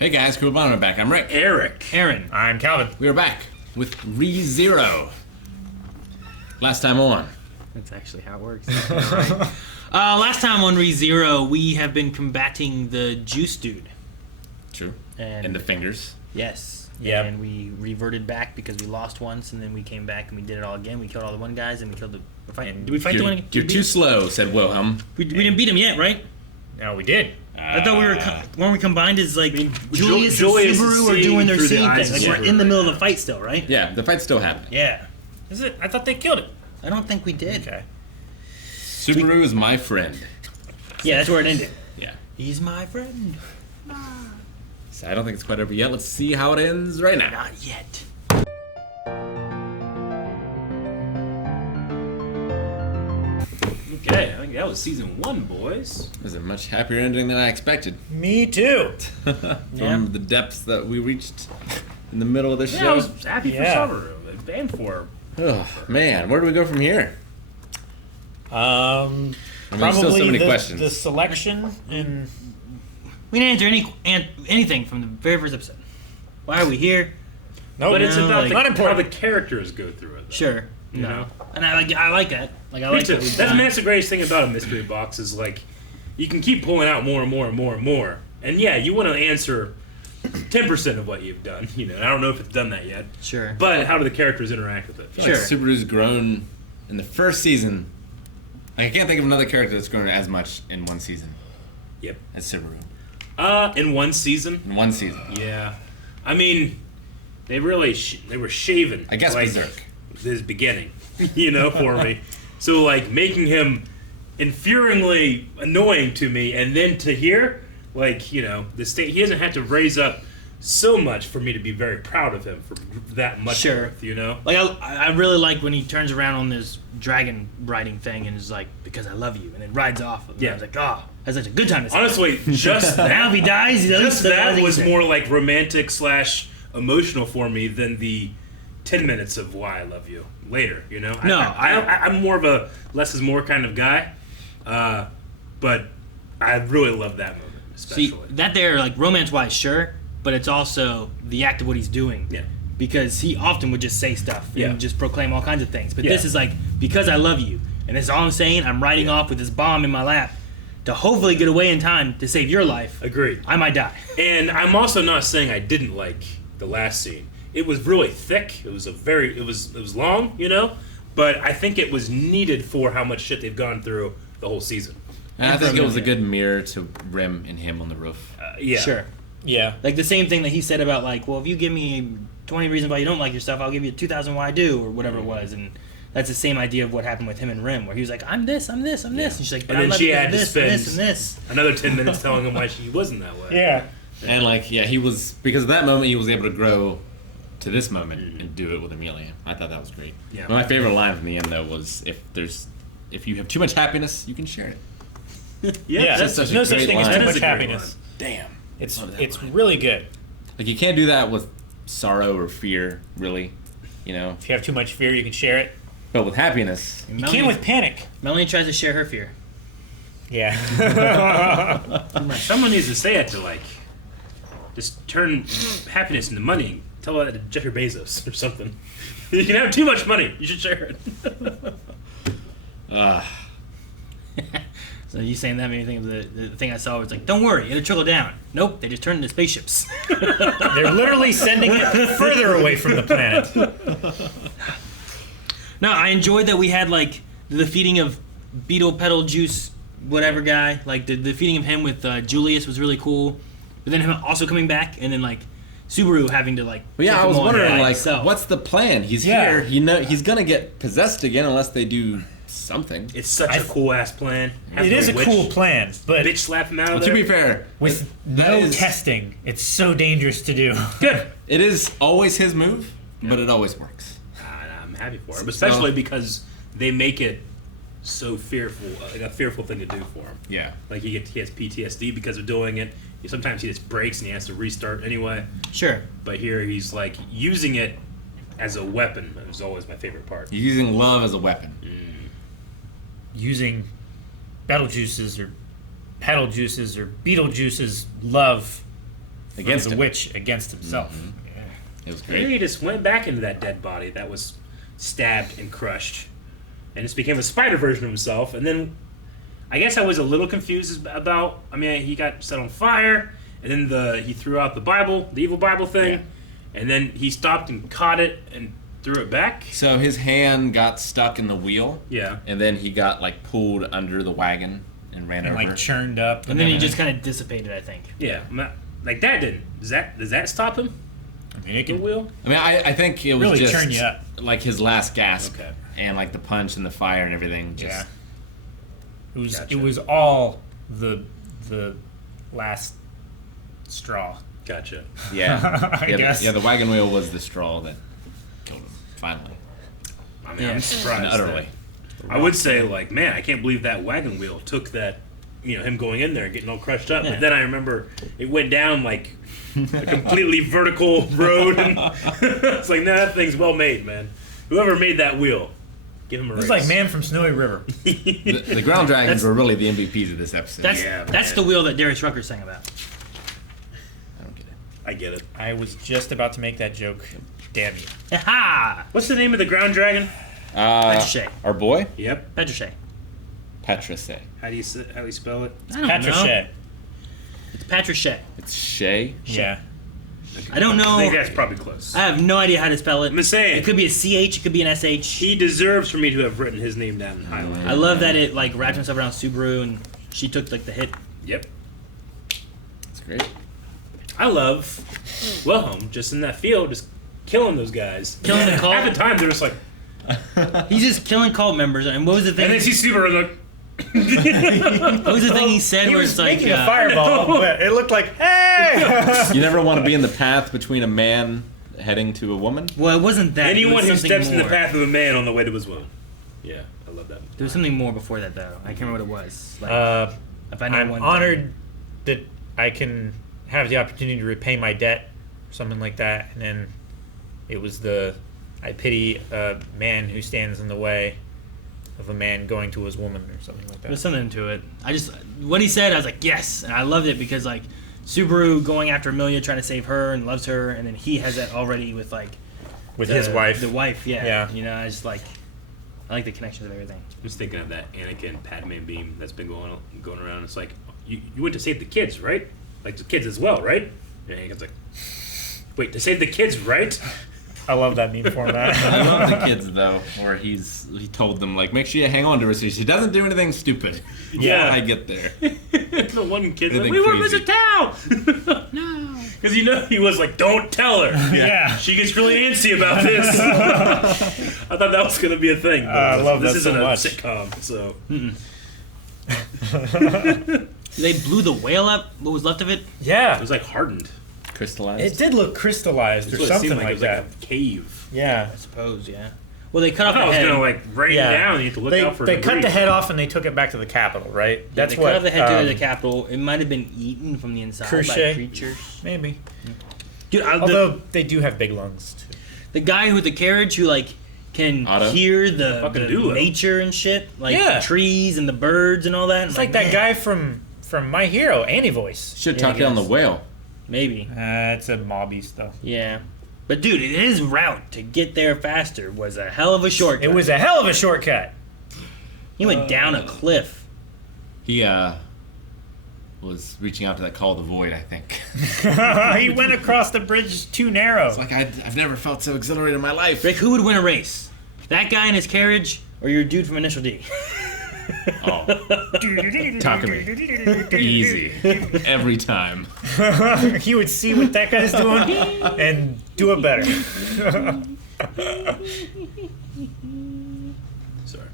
Hey guys, Cool Bottom back. I'm Rick. Eric. Aaron. I'm Calvin. We are back with ReZero. Last time on. That's actually how it works. Right? Last time on ReZero, we have been combating the Juice Dude. True. And the fingers. Yes. Yep. And we reverted back because we lost once, and then we came back and we did it all again. We killed all the one guys, and we killed the fight. Did we fight the one again? You're too slow, said Wilhelm. We didn't beat him yet, right? No, we did. I thought we were weren't we combined as like Julius Julius and is Subaru are seeing doing their through the scene eyes thing. of Like we're Subaru in the middle right of the fight still, right? Yeah, the fight's still happening. Yeah. Is it? I thought they killed it. I don't think we did. Okay. Subaru is my friend. Yeah, that's where it ended. Yeah. He's my friend. So I don't think it's quite over yet. Let's see how it ends right now. Not yet. Okay, I think that was season 1, boys. It was a much happier ending than I expected. Me too. From the depths that we reached in the middle of the Yeah, I show. was happy for Subaru and for. Oh, man, where do we go from here? I mean, Probably still so many the, questions. the selection and We didn't answer anything from the very first episode. Why are we here? no, But it's no, about like- not how important. the characters go through it. Though. Sure. You No. know? And I like that. Like I Me like too. that. we've That's, done- that's the greatest thing about a mystery box is like you can keep pulling out more and more and more and more. And yeah, you want to answer 10% of what you've done. You know, I don't know if it's done that yet. Sure. But how do the characters interact with it? I feel like Sure. Subaru's grown in the first season. I can't think of another character that's grown as much in one season Yep. as Subaru. In one season. In one season. Yeah. I mean, they really they were shaven. I guess like, Berserk. His beginning, you know, for me. So like making him infuriatingly annoying to me, and then to hear, like, you know, the state he hasn't had to raise up so much for me to be very proud of him for that much. Sure. Growth, you know. Like I really like when he turns around on this dragon riding thing and is like, "Because I love you," and then rides off. And Yeah. I was like, "Oh, that's such a good time to say." Honestly, just now if he dies, he doesn't. just that was more like romantic / emotional for me than the 10 minutes of why I love you later, you know? No, I'm more of a less is more kind of guy, but I really love that moment, especially. See that there, like romance-wise, sure, but it's also the act of what he's doing. Yeah. Because he often would just say stuff Yeah. and just proclaim all kinds of things. But Yeah. this is like, because I love you, and that's all I'm saying. I'm riding off with this bomb in my lap to hopefully get away in time to save your life. Agreed. I might die. And I'm also not saying I didn't like the last scene. It was really thick. It was it was long, you know? But I think it was needed for how much shit they've gone through the whole season. And I for think a it was a minute. good mirror to Rim and him on the roof. Yeah. Sure. yeah. Like the same thing that he said about like, well, if you give me 20 reasons why you don't like yourself, I'll give you 2,000 why I do, or whatever it was. And that's the same idea of what happened with him and Rim, where he was like, I'm this, I'm this, I'm this. And she's like, but And I then love she you had to this, spend- and this, and this. Another 10 minutes telling him why she wasn't that way. Yeah. And like, yeah, he was, because of that moment, he was able to grow to this moment and do it with Amelia. I thought that was great. Yeah. My favorite line from the end though was, if you have too much happiness, you can share it. Yeah. That's such a no such great thing as line. too That is much a great happiness. Damn. It's Love that it's line. really good. Like you can't do that with sorrow or fear, really. You know, If you have too much fear, you can share it. but with happiness, You can't with panic. Melanie tries to share her fear. Yeah. Someone needs to say it to like just turn happiness into money. Tell that to Jeffrey Bezos or something. You can have too much money. You should share it. So you saying that made me think of the thing I saw was like, don't worry, it'll trickle down. Nope, they just turned into spaceships. They're literally sending it further away from the planet. No, I enjoyed that we had like the defeating of Beetle Petal Juice, whatever guy. Like the defeating of him with Julius was really cool. But then him also coming back, and then like Subaru having to like. but yeah, take I was him on wondering by like, himself. what's the plan? He's Yeah. here. You know, he's gonna get possessed again unless they do something. It's such a cool ass plan. It is a cool plan, but Bitch slap him out Well, of to there. be fair, with that no is- testing, it's so dangerous to do. Good. it is always his move, but it always works. I'm happy for him, especially because they make it so fearful, like a fearful thing to do for him. Yeah. Like he has PTSD because of doing it. Sometimes he just breaks and he has to restart anyway. Sure. But here he's like using it as a weapon. It was always my favorite part. He's using love as a weapon. Using Betelgeuse's or Petal Juice's or Beetlejuice's love against the him. witch against himself. Yeah. It was Maybe great. he just went back into that dead body that was stabbed and crushed, and just became a spider version of himself. And then, I guess I was a little confused about. I mean, he got set on fire, and then he threw out the Bible, the evil Bible thing, and then he stopped and caught it and threw it back. So his hand got stuck in the wheel. Yeah. And then he got like pulled under the wagon and ran And over. like churned up. And then he just kind of dissipated, I think. Yeah. Like that didn't. Does that stop him? I mean, it The can wheel? I mean, I think it was really just churn you up. like his last gasp, Okay. and like the punch and the fire and everything. Just, Yeah. Gotcha. It was all the last straw. Gotcha. yeah. I yeah, guess. The wagon wheel was the straw that killed him. Finally, I mean, Yeah. I'm surprised. and utterly. I would say, like, man, I can't believe that wagon wheel took that, him going in there and getting all crushed up. Yeah. But then I remember it went down, like, a completely vertical road. And it's like, nah, that thing's well made, man. Whoever made that wheel, give him a It was raise. like Man from Snowy River. The ground dragons That's- were really the MVPs of this episode. That's the wheel that Darius Rucker sang about. I don't get it. I get it. I was just about to make that joke. Damn you. Ha! What's the name of the ground dragon? Patrice. Our boy Yep. Patrice. Patrice. How do you spell it? I don't know. Patricia. It's Patrice. It's Shay. Yeah. I don't know. I think that's probably close. I have no idea how to spell it. I'm just saying. It could be a CH, it could be an SH. He deserves for me to have written his name down in highlight. I love that it like wrapped himself around Subaru and she took like the hit. Yep. It's great. I love Wilhelm just in that field, just killing those guys. Killing the cult. Half the time they're just like, He's just killing cult members. And what was the thing? and then see Subaru like, What was the thing he said He where was it's like making a fireball, but it looked like, hey! You never want to be in the path between a man heading to a woman. well, it wasn't that. It anyone was who something steps in the more. path of a man on the way to his will. Yeah, I love that. There was something more before that though. I can't remember what it was. Like, if I know I'm one honored that I can have the opportunity to repay my debt, or something like that. And then it was I pity a man who stands in the way of a man going to his woman, or something like There's that. something to it. I just what he said, I was like, yes, and I loved it because like Subaru going after Amelia, trying to save her and loves her, and then he has that already with like With his wife. The wife, yeah. Yeah. You know, I just like I like the connections of everything. I'm just thinking of that Anakin Padme beam that's been going around. It's like you went to save the kids, right? Like the kids as well, right? And Anakin's like, wait, to save the kids, right? I love that meme format. I love the kids though, where he told them like, make sure you hang on to her so she doesn't do anything stupid. Yeah. When I get there. The one kid's like, Anything we won't crazy. miss a town. No, because he was like, don't tell her. Yeah. She gets really antsy about this. I thought that was gonna be a thing. But I love this that isn't so a much. sitcom, so They blew the whale up. What was left of it? it Yeah. was like hardened. Crystallized. It did look crystallized or That's what it seemed something like. like It that. was like a cave. Yeah. I suppose, yeah. Well, they cut I off thought it the was head. gonna like rain down. And you have to look they out for. they cut debris. the head off and they took it back to the Capitol, right? That's they what. cut off the head to the um, Capitol. It might have been eaten from the inside by Crochet. creatures. Maybe. Dude, Although they do have big lungs too. the guy with the carriage who like can Otto? hear the Fucking Dulo. nature and shit, like Yeah. the trees and the birds and all that. It's like that guy from My Hero, Annie Voice. Should Yeah, I talk down the guess. whale. Maybe, It's a mobby stuff. yeah. But dude, his route to get there faster was a hell of a shortcut. It was a hell of a shortcut. He went down a cliff. He was reaching out to that call of the void, I think. He went across the bridge too narrow. It's like I've never felt so exhilarated in my life. Rick, who would win a race? That guy in his carriage or your dude from Initial D? Oh, talk to me. Easy. Every time. He would see what that guy's doing and do it better. Sorry,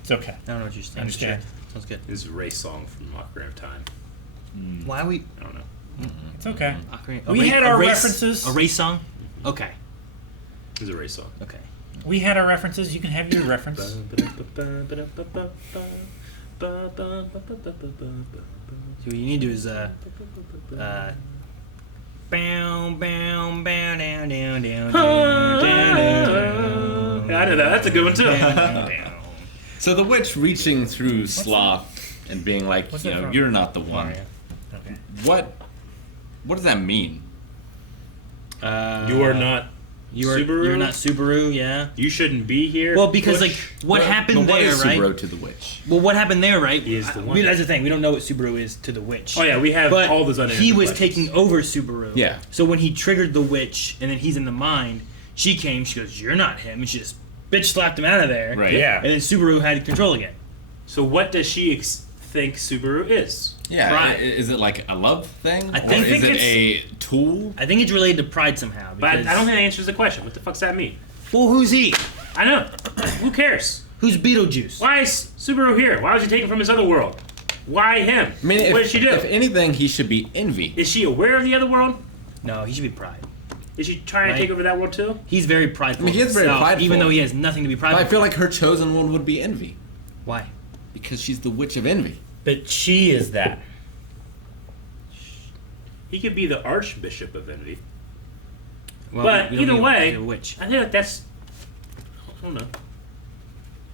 It's okay. I don't know what you're saying. Understand. Sure. Sounds good. this is a race song from Ocarina of Time. Why are we? I don't know. It's okay. Ocarina- We had a our race- references. A race song? Okay. It's a race song. Okay. We had our references. You can have your reference. So what you need to do is bow, bow, bow, down, down, down, down, down, Yeah, I know that. That's a good one too. down. So the witch reaching through Sloth and being like, What's you that know, from? you're not the one. Okay. What what does that mean? You are not Subaru? You're not Subaru, yeah. You shouldn't be here. Well, because Butch. like what happened But what there, is right? Subaru to the witch? Well, what happened there, right? He is the one. That's the thing. We don't know what Subaru is to the witch. Oh yeah, we have But all those unanswered he was questions. taking over Subaru. Yeah. So when he triggered the witch, and then he's in the mind, she came. She goes, "You're not him," and she just bitch slapped him out of there. Right. Yeah. And then Subaru had control again. So what does she think Subaru is? Yeah, Pride. is it like a love thing? I Or think is it it's- a tool? I think it's related to pride somehow. But Because, I don't think that answers the question. What the fuck's that mean? Well, who's he? I know. Who cares? Who's Beetlejuice? Why is Subaru here? Why was he taken from his other world? Why him? I mean, what if, did she do? if anything, he should be envy. Is she aware of the other world? No, he should be pride. Is she trying Right. to take over that world too? He's very prideful. I mean, he is very himself, prideful. even though he has nothing to be But prideful. I feel like her chosen one would be envy Why? because she's the witch of envy. But she is that. He could be the Archbishop of Envy. Well, But we don't either know way, the witch. I feel like that's. I don't know.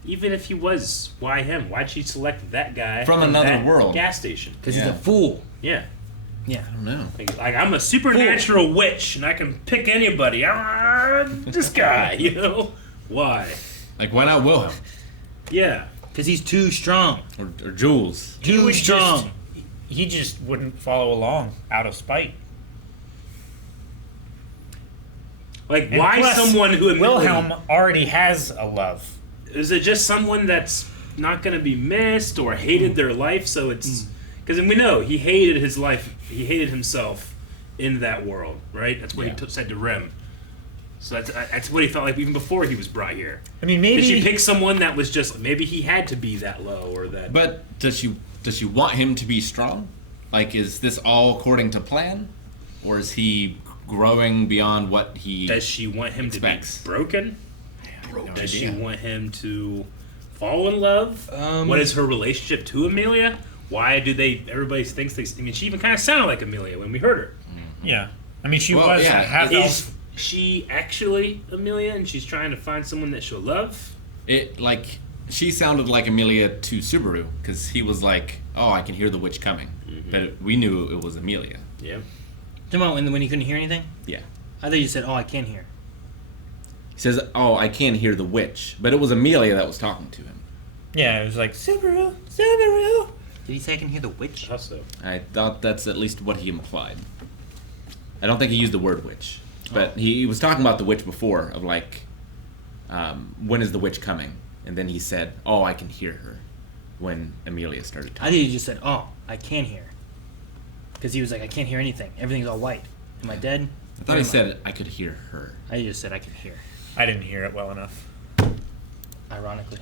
Even if he was, why him? Why'd she select that guy From another that world. gas station? Because Yeah. he's a fool. Yeah, Yeah. I don't know. like I'm a supernatural witch and I can pick anybody. This guy, you know? Why? Like, why not Wilhelm Yeah. Because he's too strong. or Jules? He Too was strong. He just wouldn't follow along out of spite. Like, And why plus, someone who admittedly- Wilhelm already has a love. Is it just someone that's not going to be missed or hated their life? So it's because we know he hated his life. He hated himself in that world, right? That's what Yeah. he said to Rem. So that's what he felt like even before he was brought here. I mean, maybe Did she pick someone that was just maybe he had to be that low or that? But does she want him to be strong? Like, is this all according to plan, or is he growing beyond what he Does she want him expects. to be broken? No Does she idea. want him to fall in love? What is her relationship to Amelia? Why do everybody thinks they? I mean, she even kind of sounded like Amelia when we heard her. Yeah. I mean, she Well, was yeah, half Is elf. she actually Amelia and she's trying to find someone that she'll love? It like she sounded like Amelia to Subaru because he was like, "Oh, I can hear the witch coming," but we knew it was Amelia. Yeah. Come on, when he couldn't hear anything? Yeah. I thought you said, "Oh, I can hear." He says, "Oh, I can hear the witch," but it was Amelia that was talking to him. Yeah, it was like, Subaru, Subaru. Did he say I can hear the witch? Also, I thought that's at least what he implied. I don't think he used the word witch, but he was talking about the witch before, of like, when is the witch coming? And then he said, "Oh, I can hear her," when Amelia started I talking. think he just said, "Oh, I can hear," because he was like, "I can't hear anything. Everything's all white. Am I dead?" I thought he said, "I could hear her." I just said, "I can hear." I didn't hear it well enough. Ironically.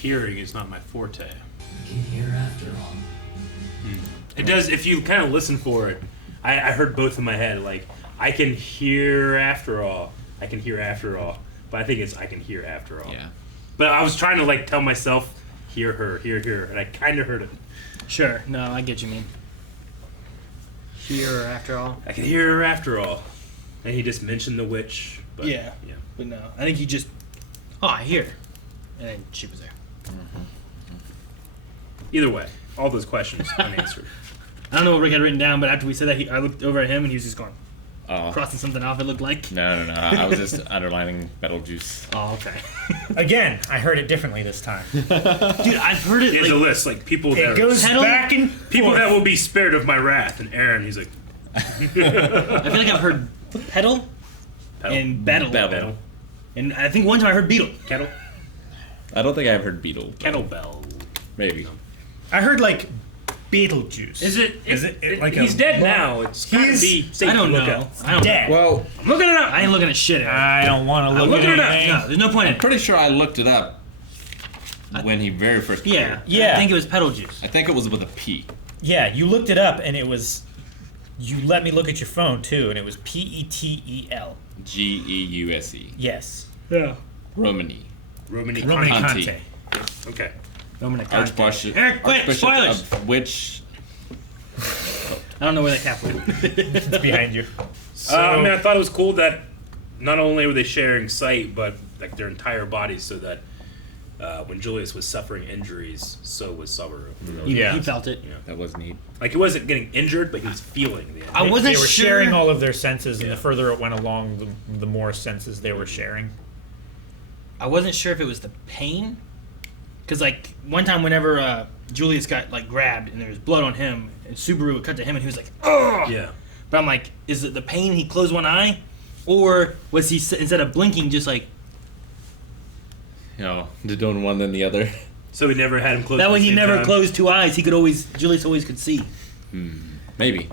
hearing is not my forte. Can hear after all. It does, if you kind of listen for it. I heard both in my head, like, I can hear after all. I can hear after all. But I think it's I can hear after all. Yeah. But I was trying to, like, tell myself, hear her, and I kind of heard it. Sure. No, I get you mean. Here, after all. I can hear her after all. And he just mentioned the witch. But, Yeah. But no, I think he just, "Oh, I hear," and then she was there. Either way, all those questions unanswered. I don't know what Rick had written down, but after we said that, I looked over at him and he was just going, Oh. crossing something off. It looked like. No. I was just underlining Betelgeuse. Oh, okay. Again, I heard it differently this time. Dude, I've heard it. There's a Like, list, like, people that It are, goes Pedal? back and people forth. that will be spared of my wrath. And Aaron, he's like, I feel like I've heard pedal pedal, and battle. pedal, And I think one time I heard beetle. kettle, I don't think I've heard Beetle. kettlebell. Maybe. I heard like Beetlejuice. Is it? Is it like he's a- dead now. It's gotta He's- be safe I don't to look know. up. I don't Dead. Well, I'm looking it up. I ain't looking at shit. Aaron. I don't want to I'm look looking at it up. anything. No, there's no point in it. pretty sure I looked it up when he very first Yeah. appeared. Yeah. I think it was pedal juice. I think it was with a P. Yeah, you looked it up and it was. You let me look at your phone too, and it was Petel. Geuse. Yes. Yeah. Romani. Romani Romani Conti. Conte. Okay. I'm gonna Archbishop. Eric, quit. Archbishop Spoilers. of which? I don't know where that cap went. It's behind you. So, I mean, I thought it was cool that not only were they sharing sight, but like their entire bodies, so that when Julius was suffering injuries, so was Subaru. He felt it. That was neat. Like he wasn't getting injured, but he was feeling the injury. I wasn't They were sure. sharing all of their senses, and Yeah. the further it went along, the more senses they were sharing. I wasn't sure if it was the pain, because like one time whenever Julius got like grabbed and there was blood on him, and Subaru would cut to him and he was like, "Oh!" Yeah. But I'm like, is it the pain? He closed one eye, or was he instead of blinking just like Did doing one then the other. So we never had him close. that at way? the He same never time. closed two eyes. He could always Julius always could see. Maybe.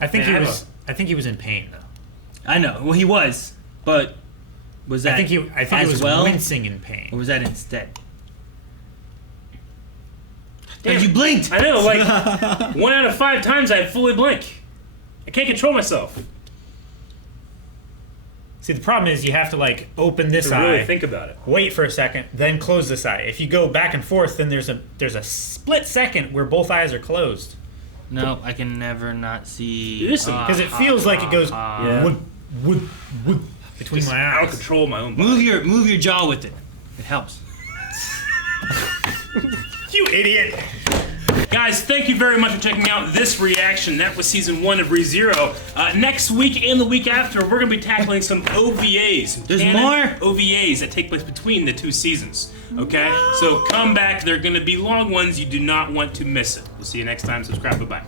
I think Man, he I was. I think he was in pain though. I know. Well, he was, but was that? I think he as was well, wincing in pain. or was that instead? Damn. Because you blinked. I know, like 1 out of 5 times I fully blink. I can't control myself. See, the problem is you have to like open this To eye, really think about it. wait for a second, then close this eye. If you go back and forth, then there's a split second where both eyes are closed No, I can never not see. It is some- because it feels like it goes Yeah. wood between my I don't eyes. control my own body. Move your jaw with it. It helps. You idiot! Guys, thank you very much for checking out this reaction. That was season 1 of ReZero. Next week and the week after, we're going to be tackling some OVAs. some There's canon more? OVAs that take place between the 2 seasons. Okay? So come back. They're going to be long ones. You do not want to miss it. We'll see you next time. Subscribe. Bye-bye.